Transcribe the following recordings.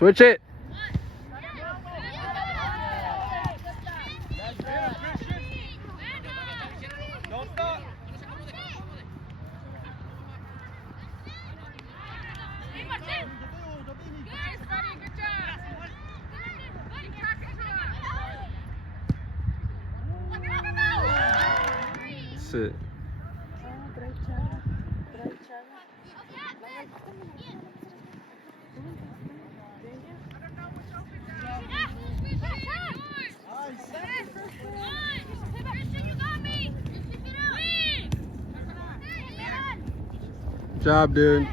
Switch it. Sit. Good job, dude.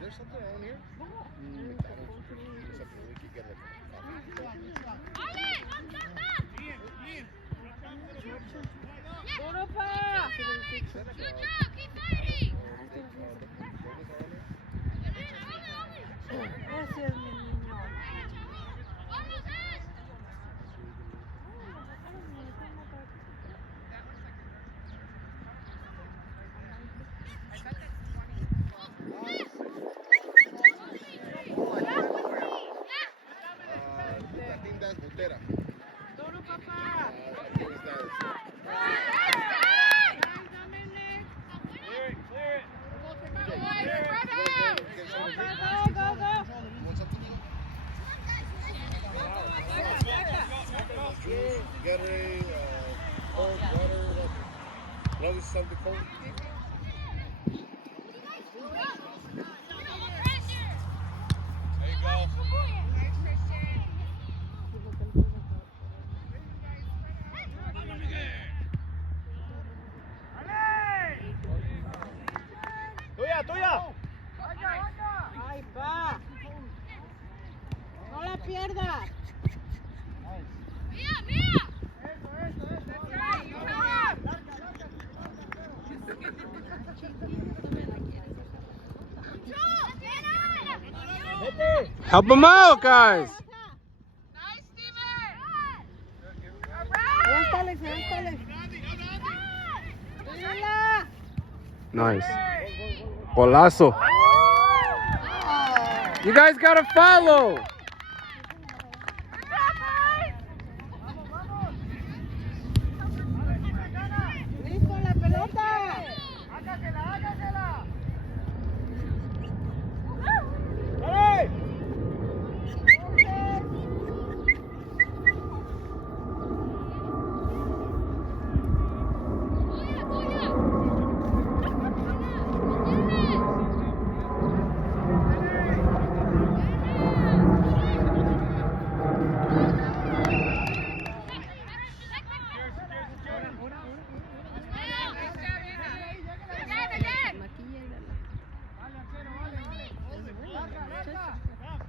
There's something on here? Something we could get Ese es mi niño. I think that's Botera. Duro, papá. Gatorade, cold water, love is something cold. There you go. ¡Tuya! Ay, va. No la pierdas. Help him out, guys. Ahí está Alex, ahí está Alex. Mírala. Nice. Golazo. You guys gotta follow. Listo, la pelota.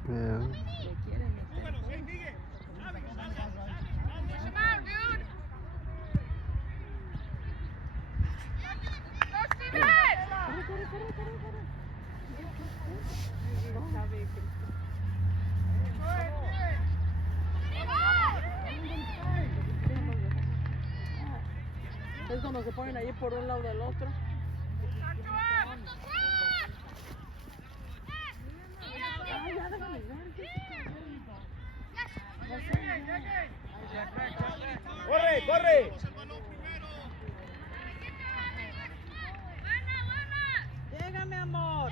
Yeah. Le quieren meter gol. Corre, corre, corre, corre. Sabe que- Es cuando se ponen ahí por un lado del otro. Ay, ya déjame ver. ¡Corre, corre! Llega, mi amor.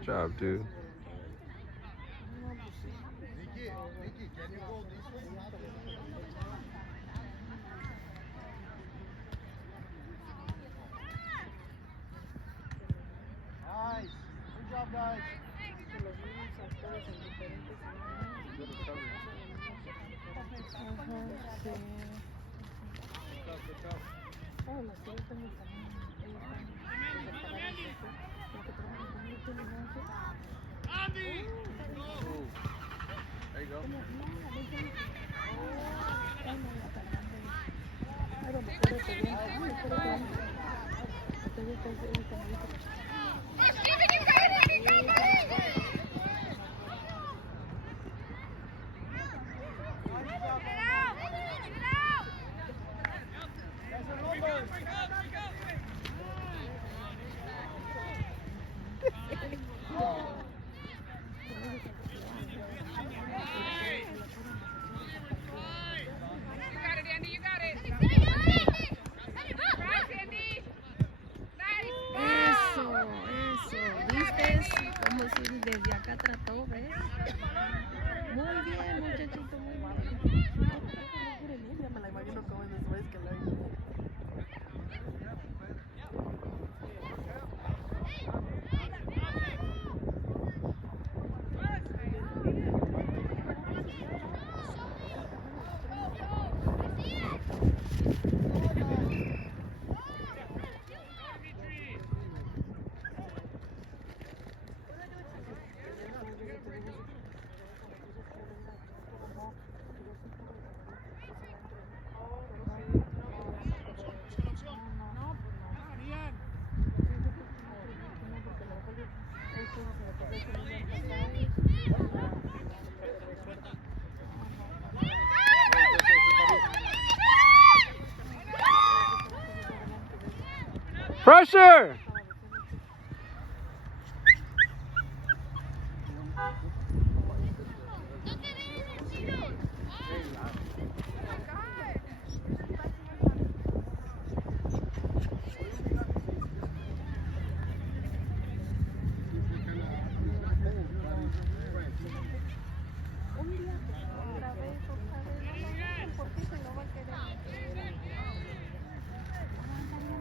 Good job, dude. Nikki, can you go this way? Nice. Good job, guys. There you go. Desde acá trató, ¿ves? Muy bien, muchachito, muy bien. Ya me la imagino como es después que la Pressure!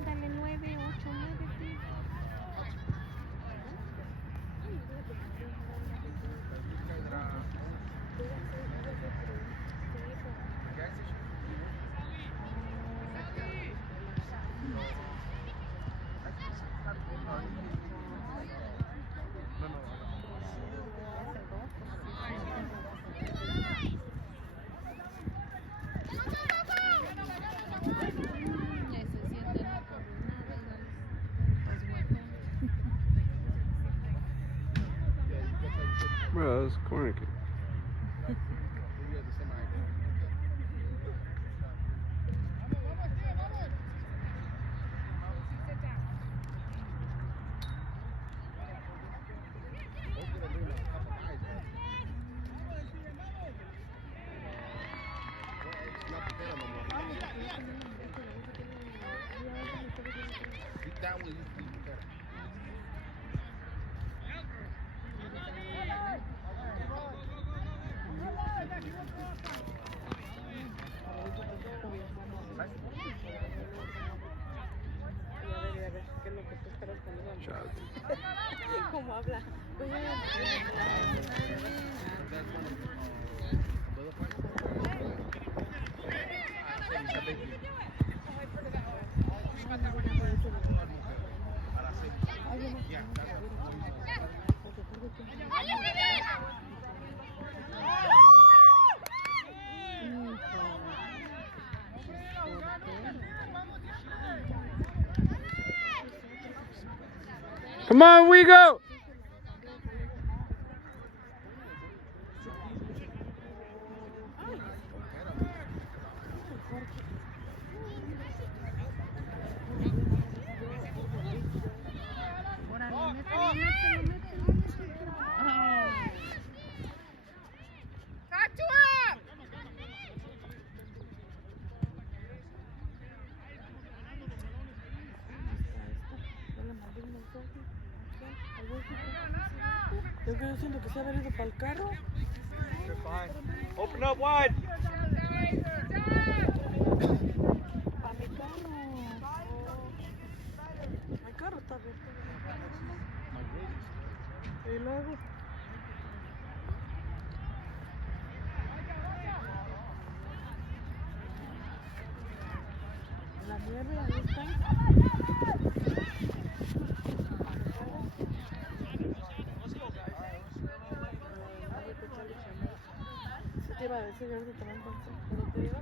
Ándale, 9, 8, 9, sí. Well, it's corner kick. That way you can be better. Job, ¿Cómo habla? Come on, we go. Yo que siento que se ha venido para el carro. You're fine. Open up wide. Para mi carro. Mi carro está abierto. Y luego. La nieve ahí está. Te iba a decir que ahorita te van a pensar, pero te iba a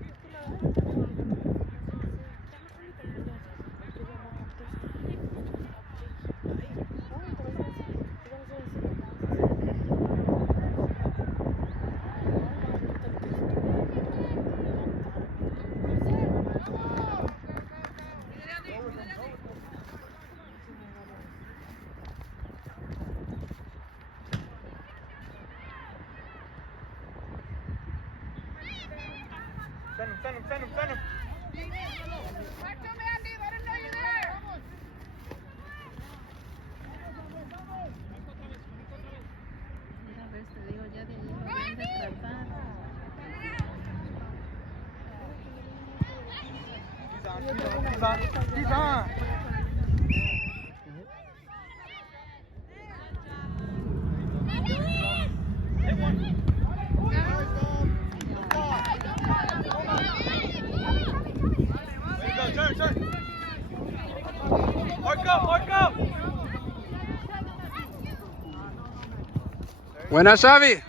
Send him. Mira, ves, te digo, ya de ahí lo deben de tratar. He's on. Turn. Mark up. Buena, Xavi.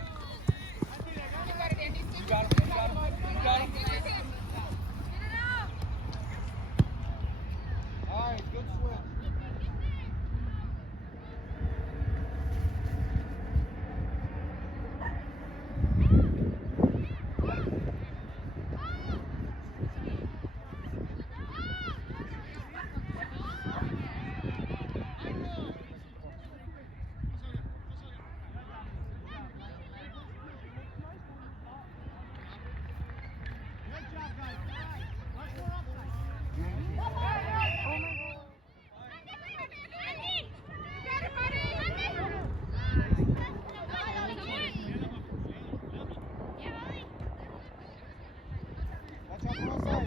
Nice, good switch.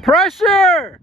Pressure.